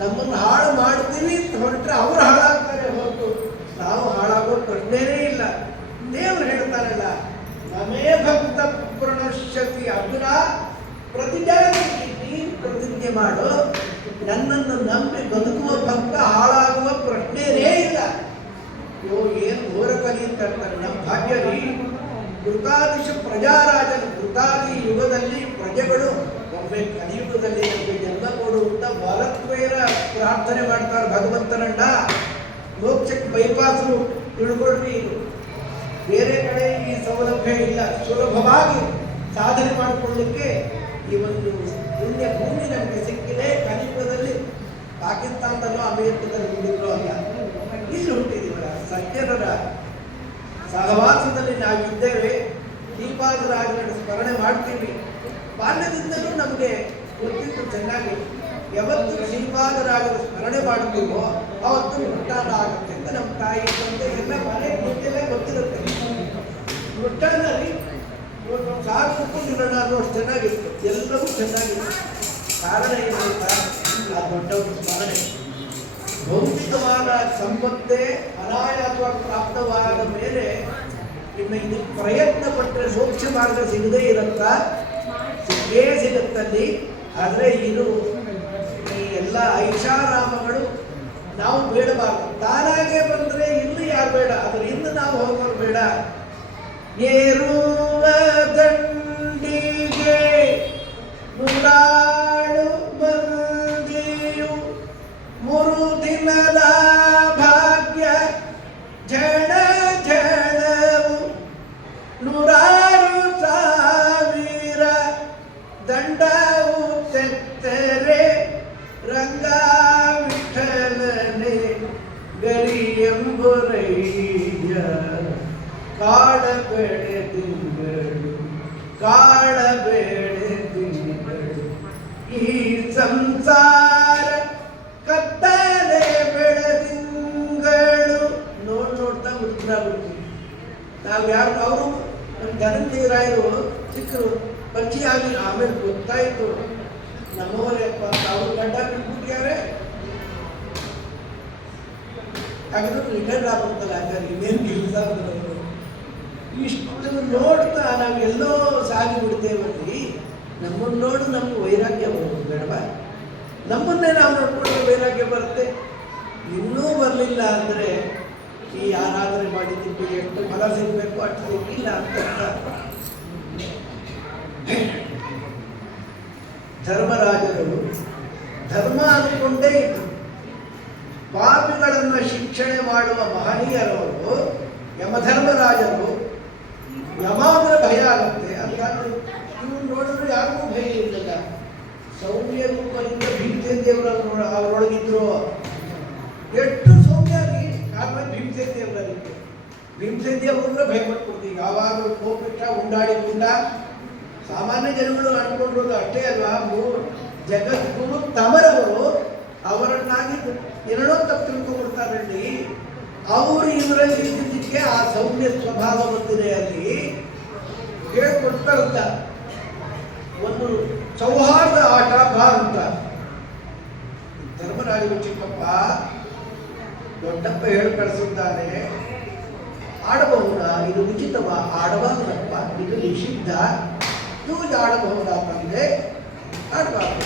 ನಮ್ಮನ್ನು ಹಾಳು ಮಾಡ್ತೀವಿ ಅಂತ ಹೊರಟ್ರೆ ಅವರು ಹಾಳಾಗ್ತಾರೆ ಹೊರತು ನಾವು ಹಾಳಾಗೋ ಪ್ರಶ್ನೆನೇ ಇಲ್ಲ. ದೇವರು ಹೇಳ್ತಾರಲ್ಲ, ನಮೇ ಭಕ್ತ ಪ್ರಣಶ್ಯತಿ ಅರ್ಜುನ ಪ್ರತಿಜ್ಞೆ, ನೀನು ಪ್ರತಿಜ್ಞೆ ಮಾಡು, ನನ್ನನ್ನು ನಂಬಿ ಬದುಕುವ ಭಕ್ತ ಹಾಳಾಗುವ ಪ್ರಶ್ನೆನೇ ಇಲ್ಲ. ಇವು ಏನು ಘೋರ ಕಲಿ ಅಂತ ಹೇಳ್ತಾರೆ. ನಮ್ಮ ಭಾಗ್ಯ ರೀ, ಕೃತಾದಿಶ ಪ್ರಜಾರಾಜನ ಕೃತಾದಿ ಯುಗದಲ್ಲಿ ಪ್ರಜೆಗಳು ಒಮ್ಮೆ ಕಲಿಯುಗದಲ್ಲಿ ನಮಗೆ ಜನ್ಮ ಕೊಡುವಂತ ಬಾಲತ್ವೇರ ಪ್ರಾರ್ಥನೆ ಮಾಡ್ತಾರೆ ಭಗವಂತನಣ್ಣ. ಮೋಕ್ಷಕ್ಕೆ ಬೈಪಾಸು ತಿಳ್ಕೊಳ್ರಿ, ಇದು ಬೇರೆ ಕಡೆ ಈ ಸೌಲಭ್ಯ ಇಲ್ಲ. ಸುಲಭವಾಗಿ ಸಾಧನೆ ಮಾಡಿಕೊಳ್ಳಲಿಕ್ಕೆ ಈ ಒಂದು ಪುಣ್ಯ ಭೂಮಿ ನಮಗೆ ಸಿಕ್ಕಿದೆ. ಕಲಿಯುಗದಲ್ಲಿ ಪಾಕಿಸ್ತಾನದಲ್ಲೂ ಅಮೆರಿಕದಲ್ಲಿ ಹುಟ್ಟಿದ್ರು ಅಲ್ಲ, ಇಲ್ಲಿ ಹುಟ್ಟಿದೀವಲ್ಲ. ಸಜ್ಜನರ ಸಹವಾಸದಲ್ಲಿ ನಾವಿದ್ದೇವೆ. ಶ್ರೀಪಾದರಾಜರ ಸ್ಮರಣೆ ಮಾಡ್ತೀವಿ. ಬಾಲ್ಯದಿಂದಲೂ ನಮಗೆ ಗೊತ್ತಿತ್ತು ಚೆನ್ನಾಗಿ. ಯಾವತ್ತು ಶ್ರೀಪಾದರಾಜರ ಸ್ಮರಣೆ ಮಾಡ್ತೀವೋ ಅವತ್ತು ಮುಟ್ಟಾನ ಆಗುತ್ತೆ ಅಂತ ನಮ್ಮ ತಾಯಿ ತಂದೆ ಎಲ್ಲ ಮನೆ ಗೊತ್ತಿಲ್ಲ ಗೊತ್ತಿರುತ್ತೆ. ಮುಟ್ಟಾನಲ್ಲಿ ಸಾಕು ಕುತ್ಕೊಂಡಿರೋಣ ಅನ್ನೋಷ್ಟು ಚೆನ್ನಾಗಿತ್ತು, ಎಲ್ಲವೂ ಚೆನ್ನಾಗಿತ್ತು. ಕಾರಣ ಏನಂತ, ಆ ದೊಡ್ಡವರ ಸ್ಮರಣೆ. ಭೌತಿಕವಾದ ಸಂಪತ್ತೇ ಅನಾಯಾಸವಾಗಿ ಪ್ರಾಪ್ತವಾದ ಮೇಲೆ ಇನ್ನು ಇದು ಪ್ರಯತ್ನ ಪಟ್ಟರೆ ಮೋಕ್ಷ ಮಾರ್ಗ ಸಿಗದೇ ಇರುತ್ತಾ? ಸಿಕ್ಕೇ ಸಿಗುತ್ತಲ್ಲಿ. ಆದರೆ ಇದು ಈ ಎಲ್ಲ ಐಷಾರಾಮಗಳು ನಾವು ಬೇಡಬಾರ್ದು. ತಾನಾಗೆ ಬಂದರೆ ಇನ್ನು ಯಾರು ಬೇಡ, ಅದ್ರ ಇನ್ನು ನಾವು ಹೋಗೋರು ಬೇಡ. ಏರುವ ದಂಡಿಗೆ ನೂರಾಳು ಮಂದಿಯು ಮೂರು ದಿನದ ಭಾಗ್ಯ ಜಡ ಜಡವು ನೂರಾರು ಸಾವಿರ ದಂಡವು ತೆತ್ತರೆ ರಂಗ ವಿಠಲನೆ ಗರಿಯಂಬುರಯ್ಯ ಕಾಡಬೇಳೆ ತಿಂಗಳು ಕಾಡಬೇಳೆ ತಿಂಗಳು ಈ ಸಂಸಾರ ಕತ್ತಲೆ ಬೆಳದಿಂಗಳು. ನೋಡ್ತಾ ಉತ್ತರ ಬಿಡ್ತೀವಿ ನಾವು. ಯಾರು ಅವರು ನಮ್ಮ ಧನಂಜಯರಾಯರು ಸಿಕ್ಕರು ಪಂಚಿಯಾಗಿ. ಆಮೇಲೆ ಗೊತ್ತಾಯ್ತು ನಮ್ಮವರಪ್ಪ ಅವ್ರು ಗಡ್ಡ ಬಿಟ್ಬಿಟ್ಟ್ಯಾರೆ. ಹಾಗಾದ್ರೆ ರಿಟರ್ನ್ ಆಗ್ಬಿಡ್ತಲ್ಲ, ಹಾಗಾದ್ರೆ ಇನ್ನೇನು ಕೆಲಸ. ಇಷ್ಟು ನೋಡ್ತಾ ನಾವು ಎಲ್ಲೋ ಸಾಗಿ ಬಿಡ್ತೇವಲ್ಲಿ. ನಮ್ಮನ್ನು ನೋಡು ನಮ್ಗೆ ವೈರಾಗ್ಯ ಬರೋದು ಬೇಡವಾ? ನಮ್ಮನ್ನೇ ನಾವು ನೋಡ್ಕೊಂಡ್ರೆ ವೈರಾಗ್ಯ ಬರುತ್ತೆ. ಇನ್ನೂ ಬರಲಿಲ್ಲ ಅಂದರೆ ಈ ಆರಾಧನೆ ಮಾಡಿದ್ದೀವಿ, ಎಷ್ಟು ಫಲ ಸಿಗಬೇಕು ಅಷ್ಟು ಸಿಕ್ಕಿಲ್ಲ ಅಂತ. ಧರ್ಮರಾಜರು ಧರ್ಮ ಅಂದ್ಕೊಂಡೇ ಇದ್ರು. ಪಾಪಿಗಳನ್ನು ಶಿಕ್ಷಣೆ ಮಾಡುವ ಮಹನೀಯರವರು ಯಮಧರ್ಮರಾಜರು. ಯಮ ಅಂದ್ರೆ ಭಯ ಆಗುತ್ತೆ ಅಂತ ಇವ್ರು ನೋಡಿದ್ರು ಯಾರಿಗೂ ಭಯ ಇರಲಿಲ್ಲ. ಸೌಮ್ಯ ರೂಪದಿಂದ ಭೀಮಸೇನ ದೇವರನ್ನು ಅವರೊಳಗಿದ್ರು. ಎಷ್ಟು ಸೌಮ್ಯಾಗಿ ಕಾರಣ ಭೀಮಸೇನ ದೇವರಲ್ಲಿತ್ತು. ಭೀಮಸೇನ ದೇವರನ್ನ ಭಯ ಪಟ್ಕೊಡ್ತೀವಿ. ಯಾವಾಗಲೂ ಕೋಪಿಟ್ಟ ಉಂಡಾಡಿ ಗುಂಡ. ಸಾಮಾನ್ಯ ಜನಗಳು ಅನ್ಕೊಂಡಿರೋದು ಅಷ್ಟೇ ಅಲ್ವಾ, ಜಗದ್ಗುರು ತಮರವರು ಅವರನ್ನಾಗಿ ಎರಡೋ ತಪ್ಪು ತಿಳ್ಕೊಂಡ್ಬಿಡ್ತಾರಲ್ಲಿ. ಅವರು ಇವರಲ್ಲಿ ಇದ್ದಿದ್ದಕ್ಕೆ ಆ ಸೌಮ್ಯ ಸ್ವಭಾವ ಬಂದಿದೆ. ಅಲ್ಲಿ ಹೇಳ್ಕೊಡ್ತಾರಂತ ಒಂದು ಸೌಹಾರ್ದ ಆಟ ಬಾ ಅಂತ. ಧರ್ಮರಾಜರು ಚಿಕ್ಕಪ್ಪ ದೊಡ್ಡಪ್ಪ ಹೇಳಿ ಕಳಿಸಿದ್ದಾನೆ, ಆಡಬಹುದಾ? ಇದು ಉಚಿತವಾ? ಆಡಬಾರ್ದಪ್ಪ, ಇದು ನಿಷಿದ್ಧ. ಇವು ಆಡಬಹುದಾ ತಂದೆ? ಆಡಬಾರ್ದು.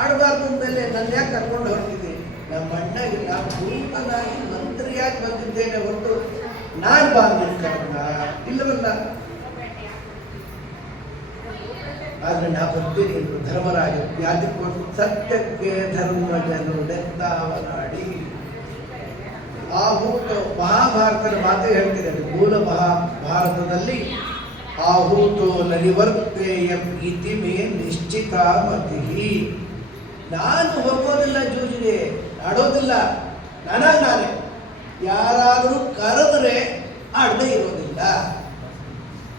ಆಡಬಾರ್ದು ಅಂದಮೇಲೆ ನನ್ನ ಯಾಕೆ ಕರ್ಕೊಂಡು ಹೊರಟಿದ್ದೆ? ನಮ್ಮ ಅಣ್ಣಗೆ ನಾನು ಭೂತನಾಗಿ ಮಂತ್ರಿಯಾಗಿ ಬಂದಿದ್ದೇನೆ ಹೊರತು ನಾನು ಬಾಂಧಿಲ್ಲ ಇಲ್ಲವಲ್ಲ. ಆದ್ರೆ ನಾ ಬರ್ತೀನಿ. ಧರ್ಮರಾಜ ಯಾದಕ್ಕೊಂಡು ಸತ್ಯಕ್ಕೆ ಧರ್ಮಜನು ಡೆತ್ತಾವನಾಡಿ. ಆಹೂತ ಮಹಾಭಾರತದ ಮಾತು ಹೇಳ್ತೀನಿ. ಮೂಲ ಮಹಾಭಾರತದಲ್ಲಿ ಆಹೂತೋ ನಲಿವರ್ತೇಯಂ ಇತಿ ಮೇ ನಿಶ್ಚಿತ ಮತಿ. ನಾನು ಹೋಗೋದಿಲ್ಲ ಜೂಜಿಗೆ, ಆಡೋದಿಲ್ಲ. ನಾನೇ ಯಾರಾದರೂ ಕರೆದರೆ ಆಡದೇ ಇರೋದಿಲ್ಲ.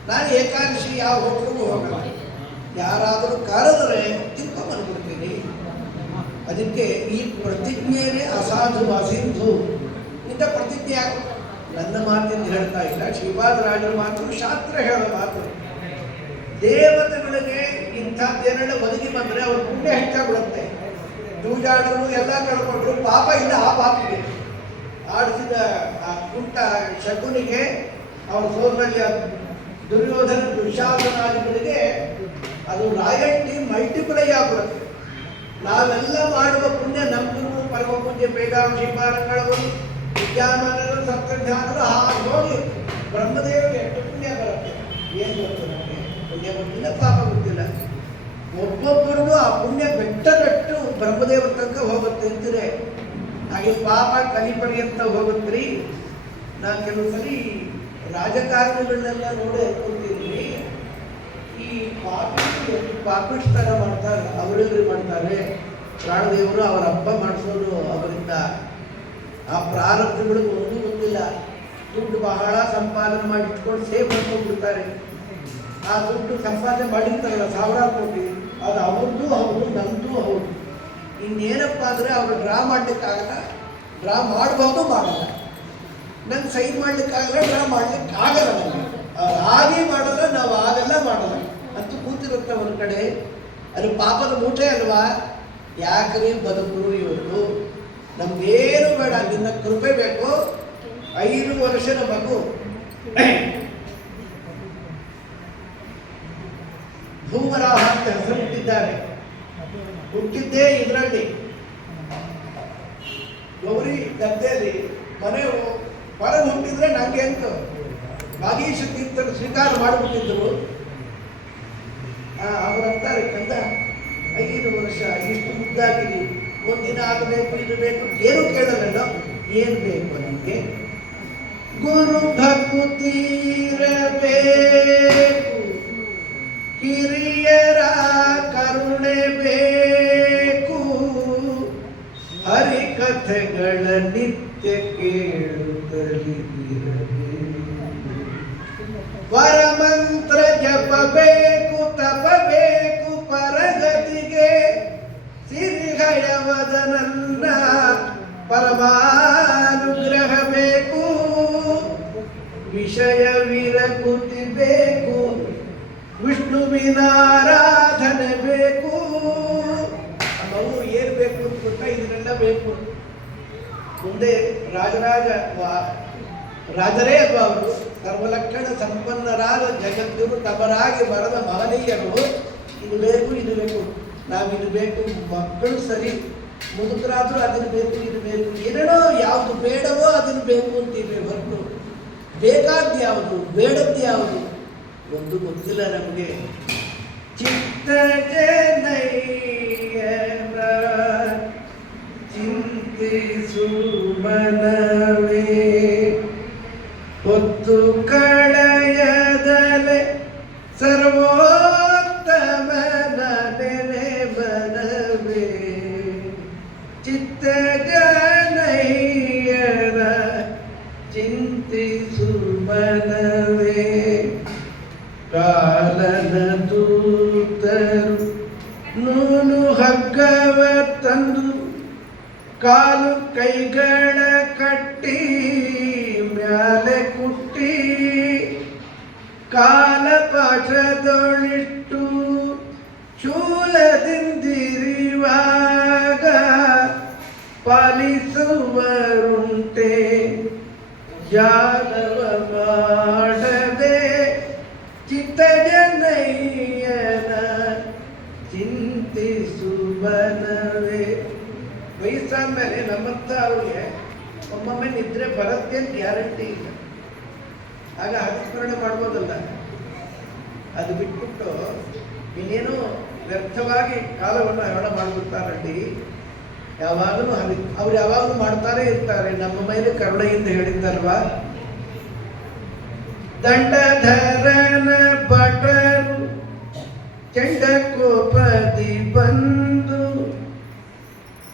ನಾನು ಏಕಾದಶಿ ಯಾವ ಹೋಟ್ಲಿಗೂ ಹೋಗಲ್ಲ. ಯಾರಾದರೂ ಕರೆದರೆ ತಿಳ್ಕೊಂಡ್ಬಂದ್ಬಿಡ್ತೀನಿ. ಅದಕ್ಕೆ ಈ ಪ್ರತಿಜ್ಞೆನೇ ಅಸಾಧು ಅಸಿಂಧು ಇಂಥ ಪ್ರತಿಜ್ಞೆ ಯಾಕೆ ನನ್ನ ಮಾತಿಂದ ಹೇಳ್ತಾ ಇಲ್ಲ. ಶ್ರೀಪಾದರಾಜರ ಮಾತು ಶಾಸ್ತ್ರ ಹೇಳೋ ಮಾತು. ದೇವತೆಗಳಿಗೆ ಇಂಥದ್ದೆರಡು ಒದಗಿ ಬಂದರೆ ಅವ್ರ ಪುಣ್ಯ ಹೆಚ್ಚಾಗ್ಬಿಡುತ್ತೆ. ಜೂಜಾಡರು ಎಲ್ಲ ಕಳ್ಕೊಂಡ್ರು. ಪಾಪ ಇಲ್ಲ ಆ ಪಾಪಿಗೆ ಆಡಿಸಿದ ಆ ಕುಂಟ ಶಕುನಿಗೆ, ಅವರ ಸೋದರಳ್ಳಿಯ ದುರ್ಯೋಧನ ದುಶಾಸನಾದಿಗಳಿಗೆ ಅದು ರಾಯಲ್ಟಿ ಮಲ್ಟಿಪ್ಲೈ ಆಗ್ಬಿಡುತ್ತೆ. ನಾವೆಲ್ಲ ಮಾಡುವ ಪುಣ್ಯ ನಮ್ಮದು ಪರಮ ಪೂಜ್ಯ ಬೇದಾಂಶಿ ಪಾಲಕಗಳು ವಿದ್ಯಾಮಾನರು ಸಪ್ತಜ್ಞಾನರು ಹಾಗೆ ಹೋಗಿ ಬ್ರಹ್ಮದೇವರಿಗೆ ಎಷ್ಟು ಪುಣ್ಯ ಬರುತ್ತೆ. ಏನು ಗೊತ್ತು ನಮಗೆ? ಪುಣ್ಯ ಗೊತ್ತಿಲ್ಲ, ಪಾಪ ಗೊತ್ತಿಲ್ಲ. ಒಬ್ಬೊಬ್ಬರಿಗೂ ಆ ಪುಣ್ಯ ಬೆಟ್ಟದಷ್ಟು ಬ್ರಹ್ಮದೇವರ ತನಕ ಹೋಗುತ್ತೆ ಅಂತಿದೆ. ಹಾಗೆ ಪಾಪ ಕಲಿಪರ್ಯಂತ ಹೋಗುತ್ತೀರಿ. ನಾನು ಕೆಲವು ಸರಿ ರಾಜಕಾರಣಿಗಳನ್ನೆಲ್ಲ ನೋಡಿ ಹೇಳ್ಕೊಳ್ತಿದ್ದೀನಿ. ಈ ಪಾಪಿಷ್ಠರ ಮಾಡ್ತಾರೆ, ಅವರೆಲ್ಲರೂ ಮಾಡ್ತಾರೆ. ಪ್ರಾಣದೇವರು ಅವರ ಹಬ್ಬ ಮಾಡಿಸೋದು ಅವರಿಂದ. ಆ ಪ್ರಾರಬ್ಧಗಳು ಒಂದೂ ಗೊತ್ತಿಲ್ಲ. ದುಡ್ಡು ಬಹಳ ಸಂಪಾದನೆ ಮಾಡಿ ಇಟ್ಕೊಂಡು ಸೇವ್ ಮಾಡ್ಕೊಂಡ್ಬಿಡ್ತಾರೆ. ಆ ದುಡ್ಡು ಸಂಪಾದನೆ ಮಾಡಿರ್ತಾರಲ್ಲ ಸಾವಿರಾರು ಕೋಟಿ, ಅದು ಅವ್ರದ್ದು ಹೌದು, ನಮ್ಮದು ಹೌದು. ಇನ್ನೇನಪ್ಪ ಅಂದರೆ ಅವರು ಡ್ರಾ ಮಾಡಲಿಕ್ಕಾಗಲ್ಲ. ಡ್ರಾ ಮಾಡ್ಬೋದು, ಮಾಡಲ್ಲ. ನಂಗೆ ಸೈನ್ ಮಾಡ್ಲಿಕ್ಕಾಗಲ್ಲ, ಡ್ರಾ ಮಾಡ್ಲಿಕ್ಕೆ ಆಗಲ್ಲ. ನಮಗೆ ಹಾಗೆ ಮಾಡಲ್ಲ, ನಾವು ಆಗಲ್ಲ, ಮಾಡಲ್ಲ ಅಂತೂ ಕೂತಿರುತ್ತೆ ಒಂದು ಕಡೆ. ಅದು ಪಾಪದ ಮೂಟೆ ಅಲ್ವಾ? ಯಾಕ್ರಿ ಬದುಕರು ಇವತ್ತು? ನಮ್ಗೇನು ಬೇಡ, ನಿನ್ನ ಕೃಪೆ ಬೇಕು. 5 ವರ್ಷದ ಮಗು ಧೂಮರಾಹ ಅಂತ ಹೆಸರು ಹುಟ್ಟಿದ್ದಾರೆ. ಹುಟ್ಟಿದ್ದೇ ಇದರಲ್ಲಿ ಗೌರಿ ಗದ್ದೆಯಲ್ಲಿ. ಮನೆ ಹೊರಗೆ ಹುಟ್ಟಿದ್ರೆ ನನಗೆ ಅಂತ ಭಾಗೀಶ ತೀರ್ಥರು ಸ್ವೀಕಾರ ಮಾಡಿಬಿಟ್ಟಿದ್ರು. ಅವರು ಅಂತಾರೆ, ಕಂದ 5 ವರ್ಷ ಇಷ್ಟು ಮುದ್ದಾಗಿರಿ, ಒಂದಿನ ಆಗಬೇಕು, ಇದು ಬೇಕು, ಏನು ಕೇಳಲ್ಲ. ಏನು ಬೇಕು ನನಗೆ? ಗುರು ಭಕ್ತಿರಬೇಕು, ಹಿರಿಯರ ಕರುಣೆ ಬೇಕು, ಹರಿಕಥೆಗಳ ನಿತ್ಯ ಕೇಳುತ್ತಲಿರಬೇಕು, ವರಮಂತ್ರ ಜಪಬೇಕು, ತಪಬೇಕು ಪರಗತಿಗೆ, ಸಿರಿಹಯವದನನ್ನ ಪರಮಾನುಗ್ರಹ ಬೇಕು, ವಿಷಯ ವಿರಕುತಿ ಬೇಕು, ವಿಷ್ಣುವಿನಾರಾಧನೆ ಬೇಕು. ನಾವು ಏನು ಬೇಕು ಅಂತ ಕೊಟ್ಟ ಇದನ್ನೆಲ್ಲ ಬೇಕು. ಮುಂದೆ ರಾಜರೇ ಅಲ್ವಾ ಅವರು? ಸರ್ವಲಕ್ಷಣ ಸಂಪನ್ನರಾದ ಜಗದ್ಗುರು ತಮರಾಗಿ ಬರದ ಮಹನೀಯರು. ಇದು ಬೇಕು, ಇದು ಬೇಕು, ನಾವಿದು ಬೇಕು. ಮಕ್ಕಳು ಸರಿ ಮುದುಕರಾದರೂ ಅದನ್ನು ಬೇಕು, ಇದು ಬೇಕು, ಏನೇನೋ ಯಾವುದು ಬೇಡವೋ ಅದನ್ನು ಬೇಕು ಅಂತೀವಿ ಹೊರತು ಬೇಕಾದ್ದು ಯಾವುದು, ಬೇಡದ್ದು ಯಾವುದು ಒಂದು ಗೊತ್ತಿಲ್ಲ ನಮಗೆ. ಚಿತ್ತ ಜನಯ್ಯನ ಚಿಂತಿಸು ಮನವೇ, ಹೊತ್ತು ಕಳೆಯದಲೆ ಸರ್ವೋತ್ತಮನ ನೆನೆ ಮನವೇ, ಚಿತ್ತ ಜನಯ್ಯನ ಚಿಂತಿಸು ಮನವೇ. ಕಾಲನ ದೂತರು ನೂನು ಹಗ್ಗವ ತಂದು ಕಾಲು ಕೈಗಳ ಕಟ್ಟಿ ಮ್ಯಾಲೆ ಕುಟ್ಟಿ, ಕಾಲ ಪಾಠದೊಳಿಟ್ಟು ಶೂಲದಿಂದಿರಿವಾಗ ಪಾಲಿಸುವರುಂಟೆ, ಜಾಲವ ಮಾಡದೆ ಚಿತ್ತ ಜನಯ್ಯನ ಚಿಂತಿಸು ಮನವೇ. ವಯಸ್ಸಾದ್ಮೇಲೆ ನಮ್ಮಂತ ಅವ್ರಿಗೆ ಒಮ್ಮೊಮ್ಮೆ ನಿದ್ರೆ ಬರುತ್ತೆ ಅಂತ ಗ್ಯಾರಂಟಿ ಇಲ್ಲ. ಆಗ ಹರಿಸ್ಮರಣೆ ಮಾಡ್ಬೋದಲ್ಲ. ಅದು ಬಿಟ್ಬಿಟ್ಟು ಇನ್ನೇನು ವ್ಯರ್ಥವಾಗಿ ಕಾಲವನ್ನು ಹರಣ ಮಾಡಿಬಿಡ್ತಾರಲ್ಲಿ. ಯಾವಾಗಲೂ ಅವ್ರು ಯಾವಾಗಲೂ ಮಾಡ್ತಾರೇ ಇರ್ತಾರೆ. ನಮ್ಮ ಮೇಲೆ ಕರುಣೆಯಿಂದ ಹೇಳಿದ್ದಲ್ವಾ, ದಂಡಧರನ ಭಟರು ಕೆಂಡ ಕೋಪದಿ ಬಂದು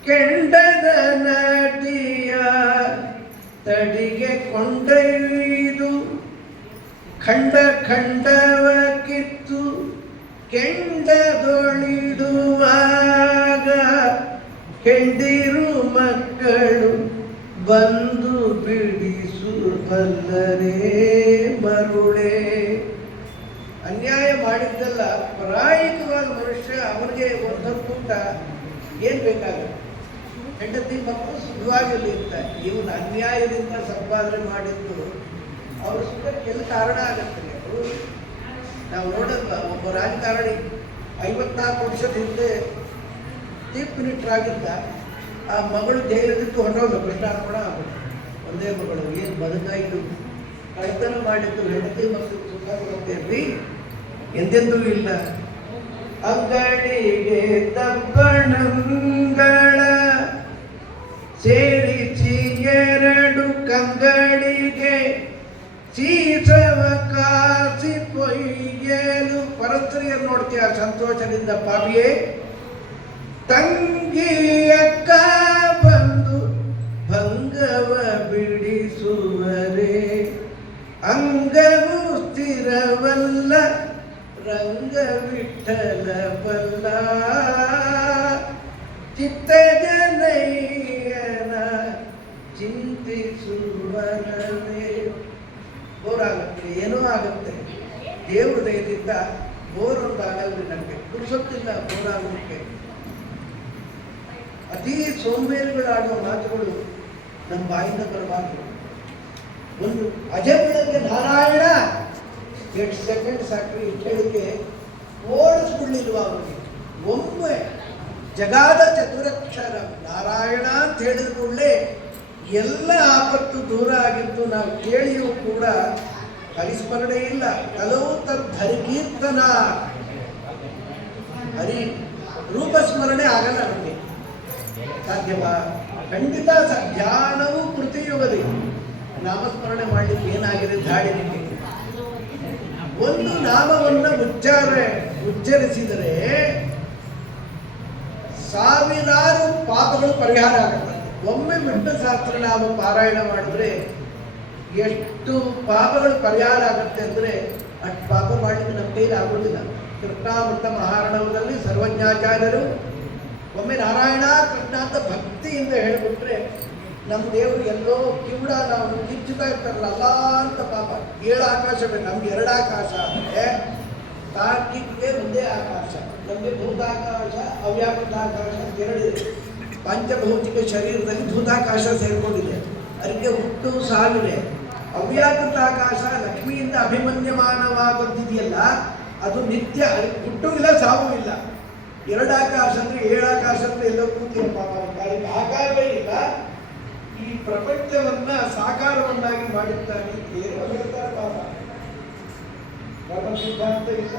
ಕೆಂಡದ ನದಿಯ ತಡಿಗೆ ಕೊಂಡೊಯ್ದು, ಖಂಡ ಖಂಡವ ಕಿತ್ತು ಕೆಂಡದೊಳಿಡುವಾಗ, ಹೆಂಡಿರು ಮಕ್ಕಳು ಬಂದು ಬಿಡಿಸು ಬಲ್ಲರೇ ಮರುಳೇ. ಅನ್ಯಾಯ ಮಾಡಿದ್ದಲ್ಲ, ಪ್ರಾಯಿಕವಾದ ಮನುಷ್ಯ ಅವನಿಗೆ ಒಂದು ಊಟ ಏನು ಬೇಕಾಗುತ್ತೆ? ಹೆಂಡತಿ ಮಕ್ಕಳು ಸುಖವಾಗಿರಲಿ ಅಂತ. ಇವನು ಅನ್ಯಾಯದಿಂದ ಸಂಪಾದನೆ ಮಾಡಿದ್ದು ಅವ್ರ ಸುಖಕ್ಕೆ ಎಲ್ಲಿ ಕಾರಣ ಆಗತ್ತೆ. ಅವರು ನಾವು ನೋಡಲ್ವ, ಒಬ್ಬ ರಾಜಕಾರಣಿ 54 ವರ್ಷದ ಹಿಂದೆ ಚೀಫ್ ಮಿನಿಸ್ಟರ್ ಆಗಿದ್ದ. ಆ ಮಗಳು ಜೈಲಿದ್ದು ಹೊರಟೋದು, ಕೃಷ್ಣಾರ್ಪಣ ಆಗ್ಬಿಟ್ಟು. ಒಂದೇ ಮಗಳು, ಏನು ಬದುಕಾಯಿತು. ಕಳ್ತನ ಮಾಡಿದ್ದು ಹೆಂಡತಿ ಮಕ್ಕಳು ಸುಖ ಕೊಡ್ತೇವೆ ಎಂದೆಂದೂ ಇಲ್ಲ. ಅಂಗಡಿಗೆ ದಬ್ಬಣಗಳ ಸೇರಿಸಿ 2 ಕಂಗಡಿಗೆ ಸೀಸವ ಕಾಸಿ ಕೊಯ್ಯಲು. ಪರಸ್ತ್ರೀಯನ್ನು ನೋಡ್ತೀಯ ಸಂತೋಷದಿಂದ ಪಾಪಿಯೇ. ತಂಗಿ ಅಕ್ಕ ಬಂದು ಭಂಗವ ಬಿಡಿಸುವರೆ, ಅಂಗವು ಸ್ಥಿರವಲ್ಲ ರಂಗ ವಿಠಲ ಬಲ್ಲ. ಚಿತ್ತಜನಯ್ಯನ ಚಿಂತಿಸುವನವೇ. ಬೋರಾಗುತ್ತೆ, ಏನೋ ಆಗುತ್ತೆ. ದೇವ್ರ ದಯದಿಂದ ಬೋರ್ ಒಂದು ಆಗಲ್ರಿ. ನಮಗೆ ಪುರುಸೊತ್ತಿಲ್ಲ ಬೋರಾಗಲಿಕ್ಕೆ. ಅತೀ ಸೋಂಬೇರಿಗಳಾಡುವ ಮಾತುಗಳು ನಮ್ಮ ಬಾಯಿಂದ ಬರಬಾರ್ದು. ಒಂದು ಅಜ ಬೆಳಗ್ಗೆ ನಾರಾಯಣ 8 ಸೆಕೆಂಡ್ ಸಾಕ್ರಿ ಹೇಳಿಕೆ ಓಡಿಸ್ಬಿಡ್ಲಿಲ್ವ ಅವನಿಗೆ. ಒಮ್ಮೆ ಜಗಾದ ಚತುರಕ್ಷರ ನಾರಾಯಣ ಅಂತ ಹೇಳಿದ ಕೂಡಲೇ ಎಲ್ಲ ಆಪತ್ತು ದೂರ ಆಗಿದ್ದು ನಾವು ಕೇಳಿಯೂ ಕೂಡ ಹರಿಸ್ಮರಣೆ ಇಲ್ಲ. ಕೆಲವು ಹರಿಕೀರ್ತನ, ಹರಿ ರೂಪಸ್ಮರಣೆ ಆಗಲ್ಲ ನಮಗೆ. ಸಾಧ್ಯವಾ? ಖಂಡಿತ ಧ್ಯಾನವೂ ಕೃತಿಯುಗದಿ. ನಾಮಸ್ಮರಣೆ ಮಾಡಲಿಕ್ಕೆ ಏನಾಗಿದೆ ದಾಡಿ ನಿಮಗೆ. ಒಂದು ನಾಮವನ್ನು ಉಚ್ಚರಿಸಿದರೆ ಸಾವಿರಾರು ಪಾಪಗಳು ಪರಿಹಾರ ಆಗುತ್ತೆ. ಒಮ್ಮೆ ವಿಷ್ಣು ಸಹಸ್ರನಾಮ ಪಾರಾಯಣ ಮಾಡಿದ್ರೆ ಎಷ್ಟು ಪಾಪಗಳು ಪರಿಹಾರ ಆಗುತ್ತೆ ಅಂದರೆ ಅಷ್ಟು ಪಾಪ ಮಾಡಲಿಕ್ಕೆ ನಮ್ಮ ಕೈಲಿ ಆಗೋದಿಲ್ಲ. ಕೃಷ್ಣಾಮೃತ ಮಹಾರಣವದಲ್ಲಿ ಸರ್ವಜ್ಞಾಚಾರ್ಯರು ಒಮ್ಮೆ ನಾರಾಯಣ ಕೃಷ್ಣ ಅಂತ ಭಕ್ತಿಯಿಂದ ಹೇಳಿಬಿಟ್ರೆ ನಮ್ಮ ದೇವರು ಎಲ್ಲೋ ಕಿವುಡ ನಾವು ಕಿಚ್ಚುತ್ತಾ ಇರ್ತಾರಲ್ಲ ಅಲ್ಲ ಅಂತ ಪಾಪ. 7 ಆಕಾಶ ಬೇಕು ನಮ್ಗೆ. 2 ಆಕಾಶ ಅಂದರೆ ತಾರ್ಕಿಕ್ಕೆ ಒಂದೇ ಆಕಾಶ. ನಮಗೆ ಭೂತಾಕಾಶ ಅವ್ಯಾಕೃತಾಕಾಶ 2 ಇದೆ. ಪಂಚಭೌತಿಕ ಶರೀರದಲ್ಲಿ ಭೂತಾಕಾಶ ಸೇರಿಕೊಂಡಿದೆ. ಅದಕ್ಕೆ ಹುಟ್ಟು ಸಾವಿದೆ. ಅವ್ಯಾಕೃತಾಕಾಶ ಲಕ್ಷ್ಮಿಯಿಂದ ಅಭಿಮನ್ಯಮಾನವಾದದ್ದಿದೆಯಲ್ಲ, ಅದು ನಿತ್ಯ. ಅದಕ್ಕೆ ಹುಟ್ಟು ಇಲ್ಲ, ಸಾವು ಇಲ್ಲ. 2 ಆಕಾಶ ಅಂದರೆ 7 ಆಕಾಶ ಅಂದರೆ ಎಲ್ಲೋ ಕೂತಿರೋ ಪಾಪ. ಅದಕ್ಕೆ ಆಕಾರವೇ ಇಲ್ಲ. ಈ ಪ್ರಪಂಚವನ್ನ ಸಾಕಾರವನ್ನಾಗಿ ಮಾಡಿದ್ದಾನೆ. ಏನು ಹೇಳ್ತಾರೆ ಪಾಪ. ಧರ್ಮ ಸಿದ್ಧಾಂತ ಇಲ್ಲ.